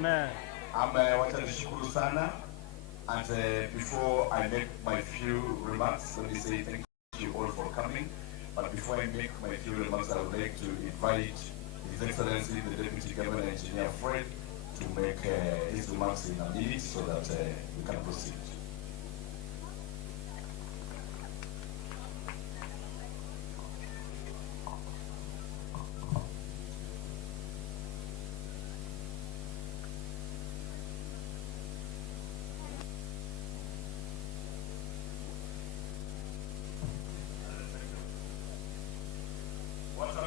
Amen. Wacha nishukuru sana. And before I make my few remarks, let me say thank you all for coming. But before I make my few remarks, I would like to invite His Excellency, the Deputy Governor Engineer Fred, to make his remarks in a minute so that we can proceed.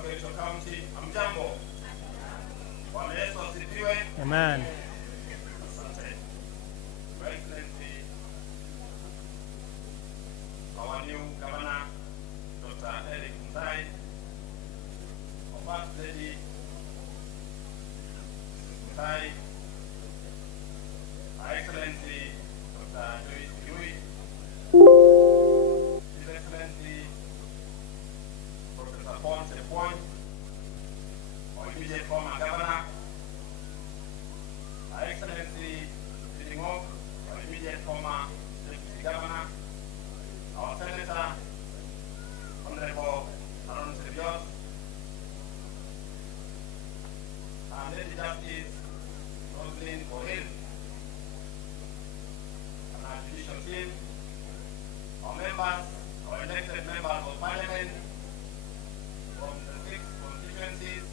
Kericho County, amjambo. Bwana Yesu asifiwe. Amen. Asante. Your Excellency, our new Governor, Dr. Erick Mutai, our First Lady, Mutai, Our Excellency, Dr. Kirui, His Excellency, Professor Paul Sepoy, our immediate former governor, Our Excellency Inauguration, our immediate former deputy governor, our senator, Honorable Aaron Sebios, and Lady Justice Roslyn O'Hill, and our judicial team, our members, our elected members of parliament, from the 6 constituencies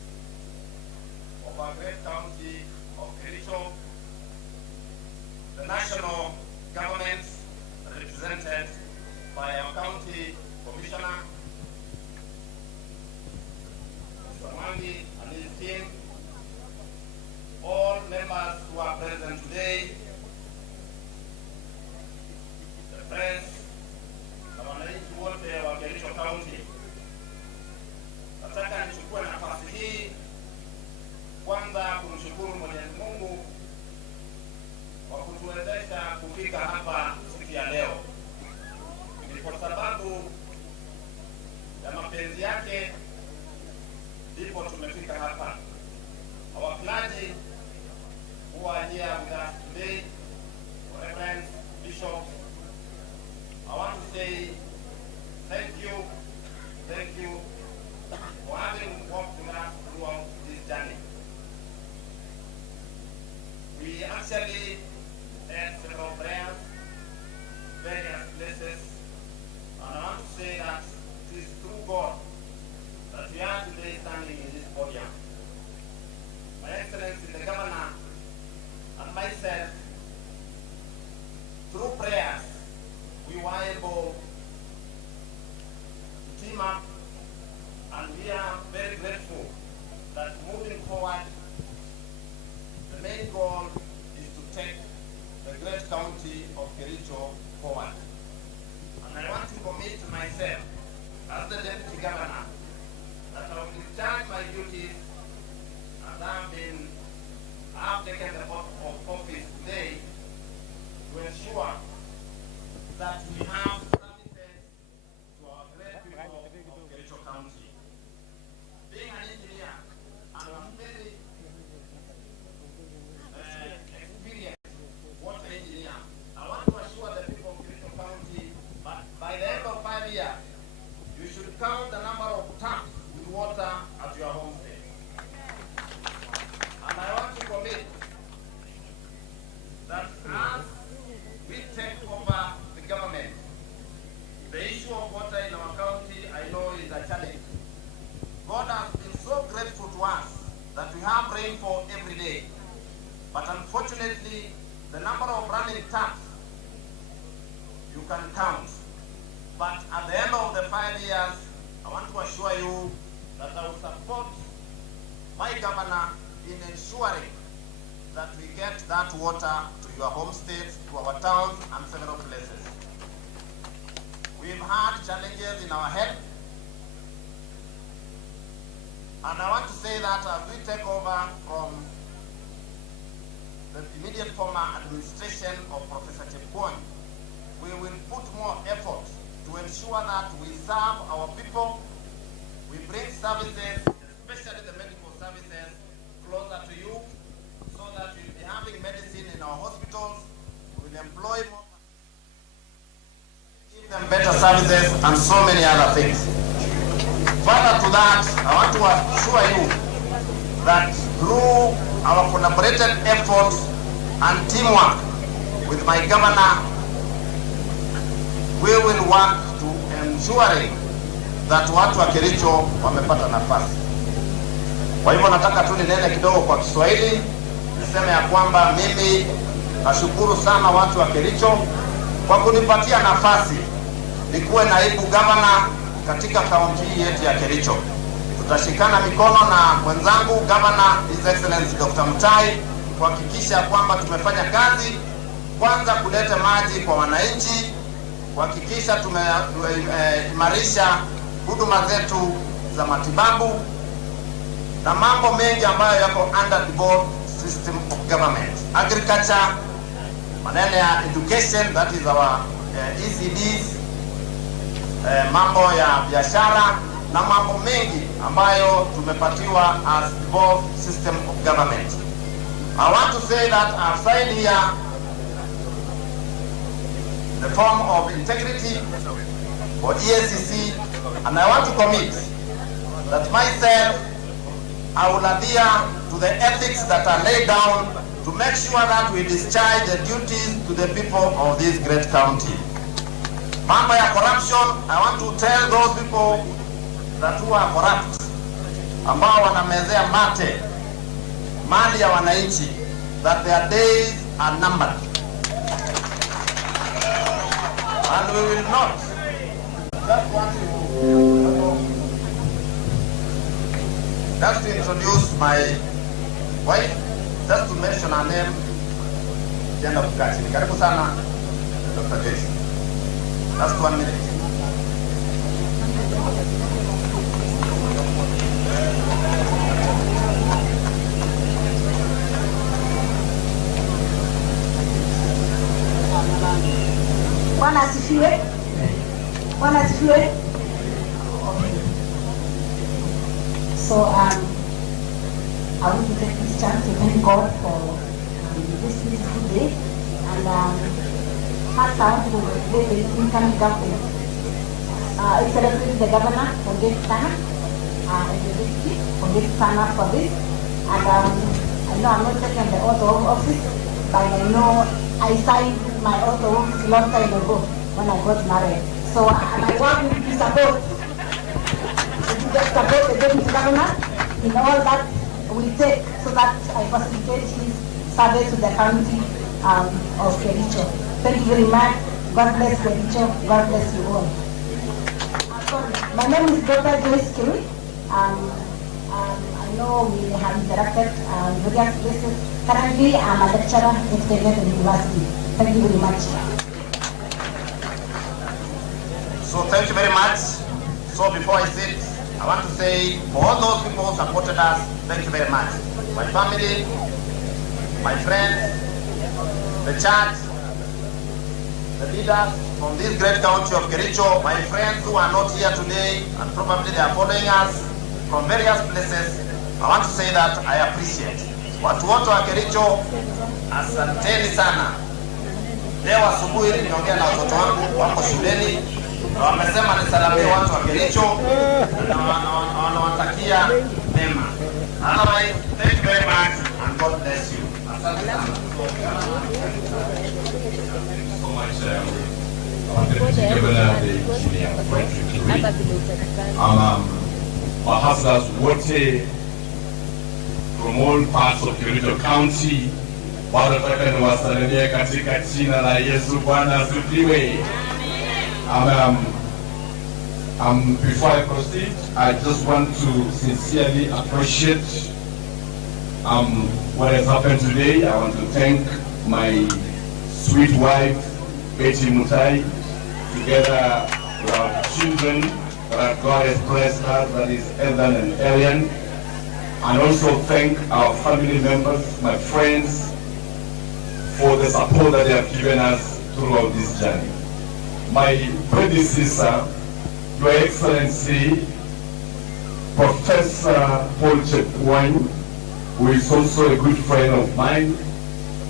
of our great county of Kericho, the national governments represented by our county commissioner, Mr. Mangi and his team, all members who are present today, the press, na wananchi wote wa Kericho County. Nataka nichukue nafasi hii kwanza kumshukuru Mwenyezi Mungu kwa kutuwezesha kufika hapa siku ya leo. Ni kwa sababu ya mapenzi yake ndipo tumefika hapa. Our clergy who are here with us today, reverends, bishops, I want to say thank you for having walked with us throughout this journey. We actually had several prayers, various places, and I want to say that it is through God that we are today standing in this podium. My Excellency, the Governor, and myself, through prayers, we were able to team up, and we are very grateful that moving forward, the main goal is to take the great county of Kericho forward. And I want to commit myself as the Deputy Governor that I will discharge my duties as I have taken the oath of office today to ensure that we have services to our great people of Kericho County. Being an engineer, and I'm very experienced water engineer, I want to assure the people of Kericho County that by the end of 5 years, you should count the number of taps with water at your homestead. And I want to commit that as we take over the government, the issue of water in our county, I know, is a challenge. God has been so grateful to us that we have rainfall every day. But unfortunately, the number of running taps you can count. But at the end of the 5 years, I want to assure you that I will support my governor in ensuring that we get that water to your homestays, to our towns, and several places. We've had challenges in our health, and I want to say that as we take over from the immediate former administration of Professor Chepkwony, we will put more effort to ensure that we serve our people, we bring services, especially the medical services, closer to you, so that you'll be happy installing medicine in our hospitals. We will employ more, give them better services, and so many other things. Further to that, I want to assure you that through our collaborated efforts and teamwork with my governor, we will work to ensuring that watu wa Kericho wamepata nafasi. Kwa hivyo nataka tu ninene kidogo kwa Kiswahili, niseme ya kwamba mimi nashukuru sana watu wa Kericho kwa kunipatia nafasi nikuwe naibu gavana katika kaunti yetu ya Kericho. Tutashikana mikono na mwenzangu Governor His Excellency Dr. Mutai kuhakikisha kwamba tumefanya kazi, kwanza kuleta maji kwa wananchi, kuhakikisha tumeimarisha huduma zetu za matibabu na mambo mengi ambayo yako under the board system of government. Agriculture, maneno ya education, that is our ECDs, mambo ya biashara na mambo mengi ambayo tumepatiwa as the board system of government. I want to say that I've signed here the form of integrity for EACC, and I want to commit that myself, I will adhere to the ethics that are laid down to make sure that we discharge the duties to the people of this great county. Mambo ya corruption, I want to tell those people that who are corrupt, ambao wanamezea mate mali ya wananchi, that their days are numbered. And we will not. Just to introduce my wife, just to mention her name, Jenda Bukachi. Karibu sana, Dr. Grace. Just 1 minute. Bwana asifiwe. Bwana asifiwe. So I want to take this chance to thank God for this beautiful day, and first I want to congratulate the incoming government, Excellency the Governor for this sana, and the deputy for this sana for this, and I know I'm not taking the oath of office, but I know I signed my oath of office long time ago when I got married. So I want you to support. Just support the deputy governor in all that we take, so that I facilitate his service to the county of Kericho. Thank you very much. God bless Kericho. God bless you all. My name is Dr. Kirui. I know we have interacted in various places. Currently, I'm a lecturer at Kericho University. Thank you very much. So thank you very much. So before I sit, I want to say for all those people who supported us, thank you very much. My family, my friends, the church, the leaders from this great county of Kericho, my friends who are not here today and probably they are following us from various places, I want to say that I appreciate. Watu wote wa Kericho, asanteni sana. Leo asubuhi niliongea na watoto wangu wako shuleni, na wamesema nisalamie watu wa Kericho na wanawatakia mema. Otherwise, thank you very much and God bless you. Asante sana. So much, Deputy Governor, the Engineer Erick, mahaslas wote from all parts of Kericho County, wanataka niwasalimie katika jina la Yesu. Bwana asifiwe. Before I proceed, I just want to sincerely appreciate what has happened today. I want to thank my sweet wife, Betty Mutai, together with our children that God has blessed us, that is Ethan and Elian, and also thank our family members, my friends, for the support that they have given us throughout this journey. My predecessor, Your Excellency, Professor Paul Chepwine, who is also a good friend of mine,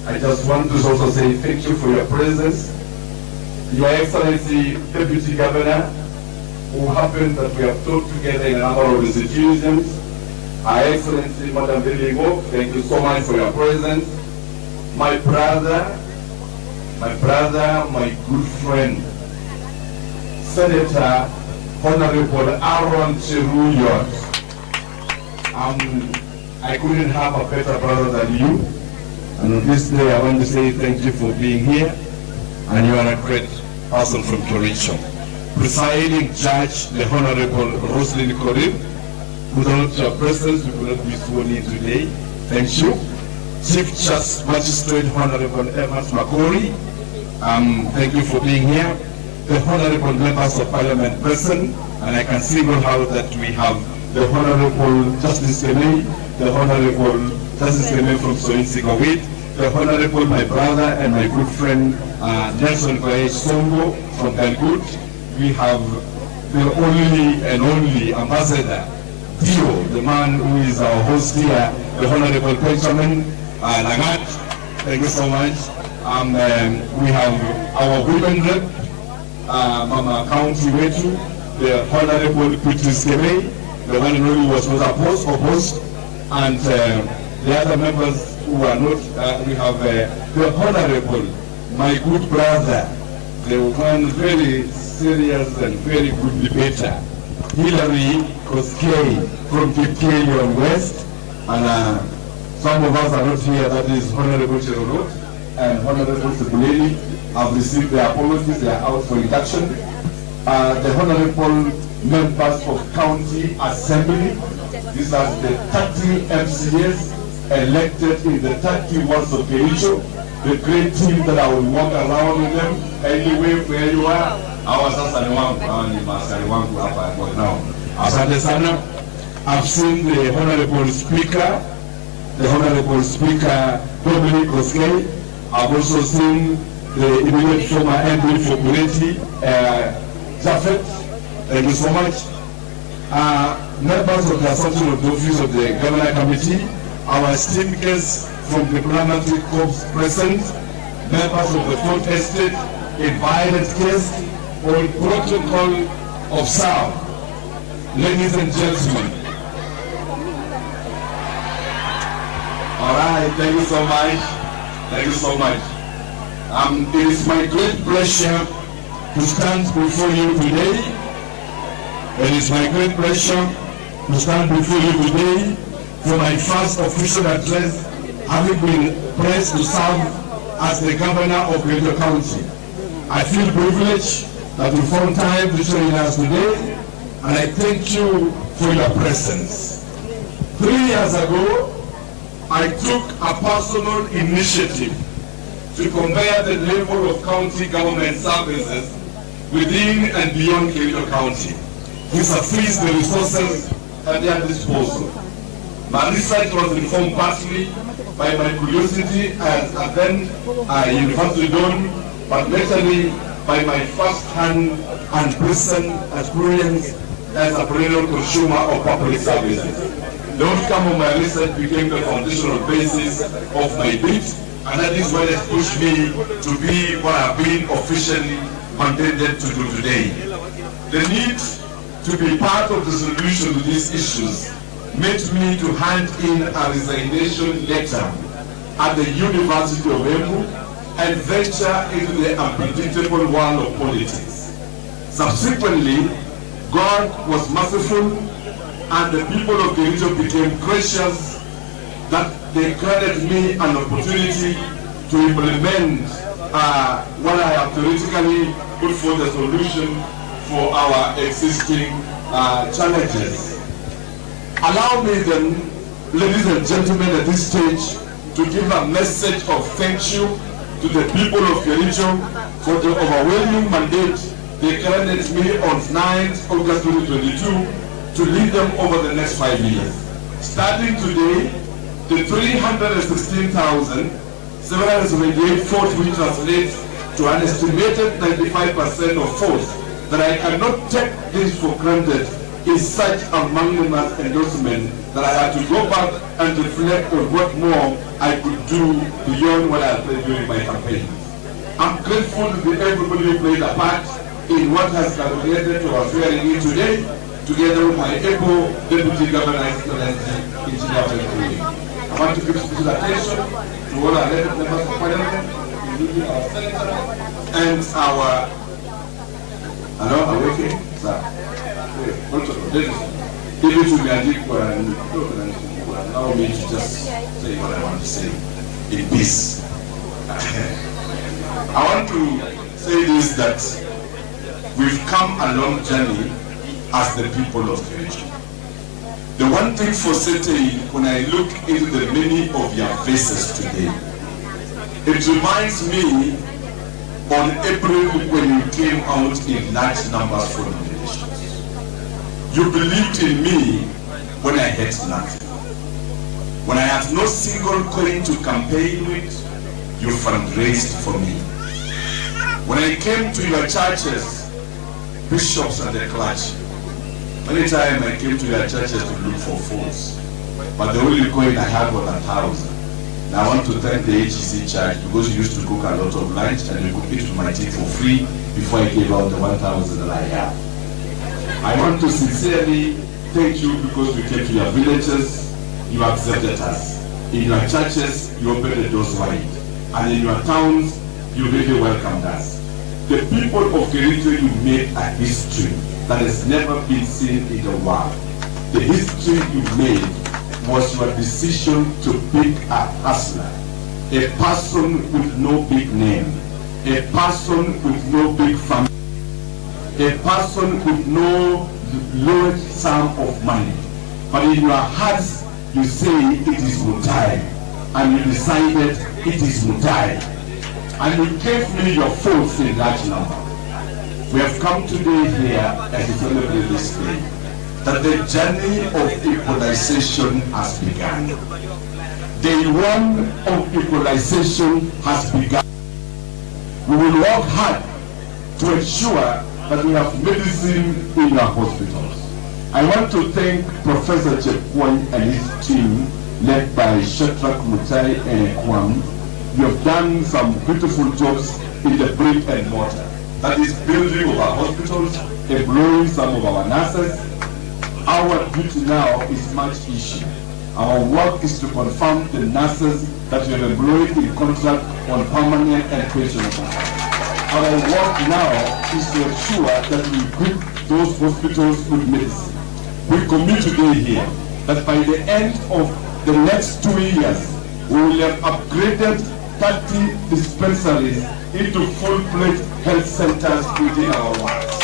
I just want to also say thank you for your presence. Your Excellency, Deputy Governor, who happened that we have talked together in a number of institutions. Our Excellency, Madam Viligo, thank you so much for your presence. My brother, my good friend, Senator Honorable Aaron Kirui. I couldn't have a better brother than you. And on this day, I want to say thank you for being here. And you are a great person from Kericho. Presiding Judge, the Honorable Roslyn Korir. Without your presence, we could not be sworn in today. Thank you. Chief Justice Magistrate Honorable Evans Makori. Thank you for being here. The Honorable Members of Parliament present, and I can single out that we have the Honorable Justice Kirui, the Honorable Justice Kirui from Soinsigawit, the Honorable my brother and my good friend Nelson Kwaech Songo from Galgut. We have the only ambassador, Dio, the man who is our host here, the Honorable Benjamin Lagat. Thank you so much. We have our women rep, Mama County Wetu, the Honorable Petrus Kebe, the one who was not opposed, and the other members who are not. We have the Honorable, my good brother, the one very serious and very good debater, Hillary Koskei from Kipkelion West, and some of us are not here. That is Honorable Cherorot and Honorable Sebuleli have received their apologies. They are out for induction. The Honorable members of County Assembly. These are the 30 MCAs elected in the 30 wards of Kericho. The great team that I will walk around with them anywhere where you are. Asante sana. I've seen the Honorable Speaker, Dominic Koskei. I've also seen the immediate former MP for Bureti, Jafet. Thank you so much. Members of the Assumption of the Office of the Governor Committee, our esteemed guests from diplomatic corps present, members of the Fourth Estate, invited guests, all protocol observed. Ladies and gentlemen. All right, thank you so much. Thank you so much. It is my great pleasure to stand before you today. It is my great pleasure to stand before you today for my first official address, having been blessed to serve as the Governor of Kericho County. I feel privileged that you found time to join us today, and I thank you for your presence. 3 years ago, I took a personal initiative to compare the level of county government services within and beyond Kericho County, to suffice the resources at their disposal. My research was informed partly by my curiosity as a then university student, but majorly by my first-hand and present experience as a perennial consumer of public services. The outcome of my research became the foundational basis of my bid, and that is what has pushed me to be what I've been officially mandated to do today. The need to be part of the solution to these issues made me to hand in a resignation letter at the University of Embu and venture into the unpredictable world of politics. Subsequently, God was merciful, and the people of Kericho became gracious that they granted me an opportunity to implement what I have theoretically put forth a solution for our existing challenges. Allow me then, ladies and gentlemen, at this stage to give a message of thank you to the people of Kericho for the overwhelming mandate they granted me on 9th August 2022 to lead them over the next 5 years. Starting today, the 316,778 votes, which translates to an estimated 95% of votes, that I cannot take this for granted, is such a magnanimous endorsement that I had to go back and reflect on what more I could do beyond what I had played during my campaign. I'm grateful to everybody who played a part in what has culminated to our swearing in today, together with my able Deputy Governor, Excellency Engineer Kirui. I want to give special attention to all our elected members of Parliament, including our Senator and our... Hello, are we okay? Sir. If it will be allow me to just say what I want to say in peace. I want to say this, that we've come a long journey as the people of Kericho. The one thing for certain, when I look into the many of your faces today, it reminds me on April when you came out in large numbers for nominations. You believed in me when I had nothing. When I had no single coin to campaign with, you fundraised for me. When I came to your churches, bishops and the clergy, many times I came to your churches to look for votes, but the only coin I had was 1,000. And I want to thank the HEC church because you used to cook a lot of lunch and you could eat with my tea for free before I gave out the 1,000 that I have. I want to sincerely thank you because we came to your villages, you accepted us. In your churches, you opened the doors wide. And in your towns, you really welcomed us. The people of Kericho, you made a history that has never been seen in the world. The history you made was your decision to pick a hustler, a person with no big name, a person with no big family, a person with no large sum of money. But in your hearts, you say it is Mutai, and you decided it is Mutai. And you gave me your votes in large number. We have come today here as to celebrate this day, that the journey of equalization has begun. Day one of equalization has begun. We will work hard to ensure that we have medicine in our hospitals. I want to thank Professor Chepkwony and his team, led by Shadrach, Mutai, and Kwam. You have done some beautiful jobs in the brick and mortar. That is building of our hospitals, employing some of our nurses. Our duty now is much easier. Our work is to confirm the nurses that we have employed in contract on permanent and pensionable. Our work now is to ensure that we equip those hospitals with medicine. We commit today here that by the end of the next 2 years, we will have upgraded 30 dispensaries into full-fledged health centers within our wards.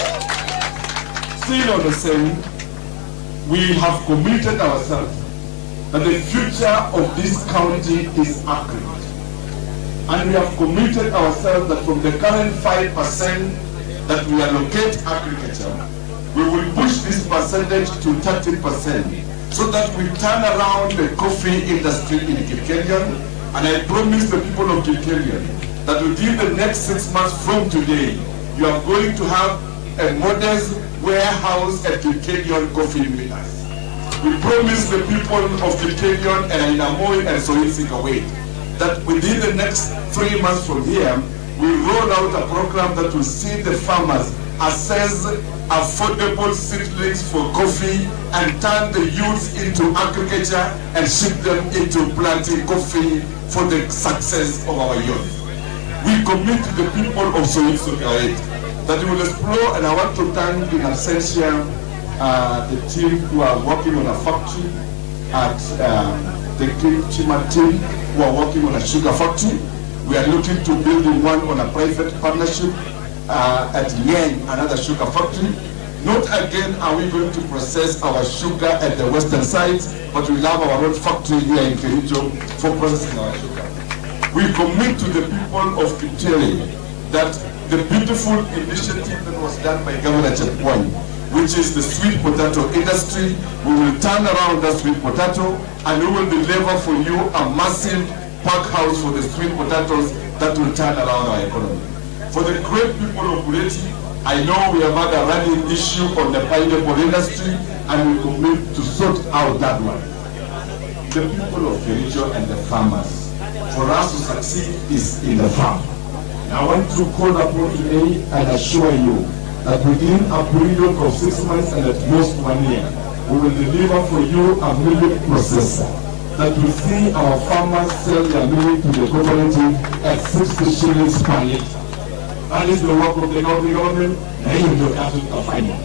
Still on the same, we have committed ourselves that the future of this county is accurate. And we have committed ourselves that from the current 5% that we allocate agriculture, we will push this percentage to 30% so that we turn around the coffee industry in Kericho. And I promise the people of Kericho that within the next 6 months from today, you are going to have a modest warehouse at Kericho coffee makers. We promise the people of Kericho and Inamoy and Sohil that within the next 3 months from here, we roll out a program that will see the farmers assess affordable seedlings for coffee and turn the youth into agriculture and ship them into planting coffee for the success of our youth. We commit to the people of Sohil that we will explore, and I want to thank in absentia the team who are working on a factory at the Chima team who are working on a sugar factory. We are looking to building one on a private partnership at Yang, another sugar factory. Not again are we going to process our sugar at the western side, but we have our own factory here in Kericho for processing our sugar. We commit to the people of Kiteri that the beautiful initiative that was done by Governor Chepkwony, which is the sweet potato industry, we will turn around that sweet potato and we will deliver for you a massive pack house for the sweet potatoes that will turn around our economy. For the great people of Bureti, I know we have had a running issue on the pineapple industry, and we commit to sort out that one. The people of Kericho and the farmers, for us to succeed is in the farm. I want to call upon today and assure you that within a period of 6 months and at most 1 year, we will deliver for you a milk processor that will see our farmers sell their milk to the cooperative at 60 shillings per litre. That is the work of the government, and you will have to find it.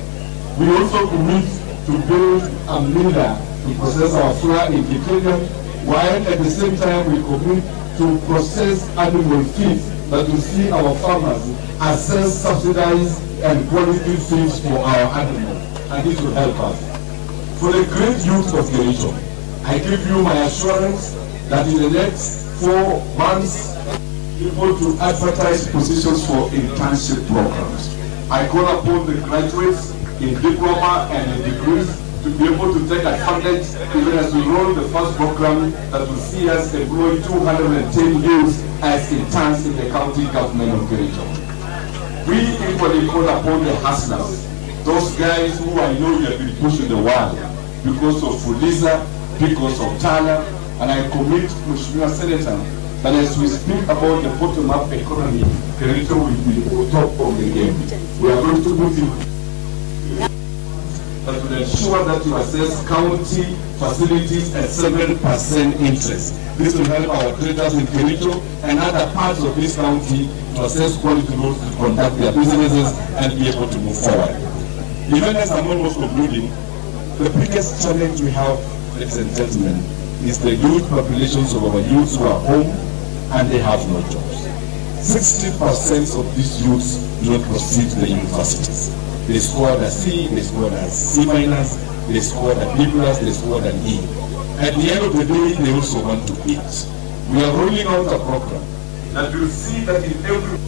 We also commit to build a miller to process our flour in Kericho, while at the same time we commit to process animal feed that will see our farmers access subsidized and quality feeds for our animals, and this will help us. For the great youth of Kericho, I give you my assurance that in the next 4 months, we will be able to advertise positions for internship programs. I call upon the graduates in diploma and in degrees to be able to take advantage, even as we roll the first program that will see us employ 210 youths as interns in the county government of Kericho. We equally call upon the hustlers, those guys who I know you have been pushing the world because of Fuliza, because of Tala, and I commit to Mheshimiwa Senator that as we speak about the bottom-up economy, Kericho will be on top of the game. We are going to put in that will ensure that you assess county facilities at 7% interest. This will help our traders in Kericho and other parts of this county to assess quality roads to conduct their businesses and be able to move forward. Even as I'm almost concluding, the biggest challenge we have, ladies and gentlemen, is the huge populations of our youths who are home and they have no jobs. 60% of these youths do not proceed to the universities. They scored a C, they scored a C-, they scored a B+, they scored an E. At the end of the day, they also want to eat. We are rolling out a program that will see that in every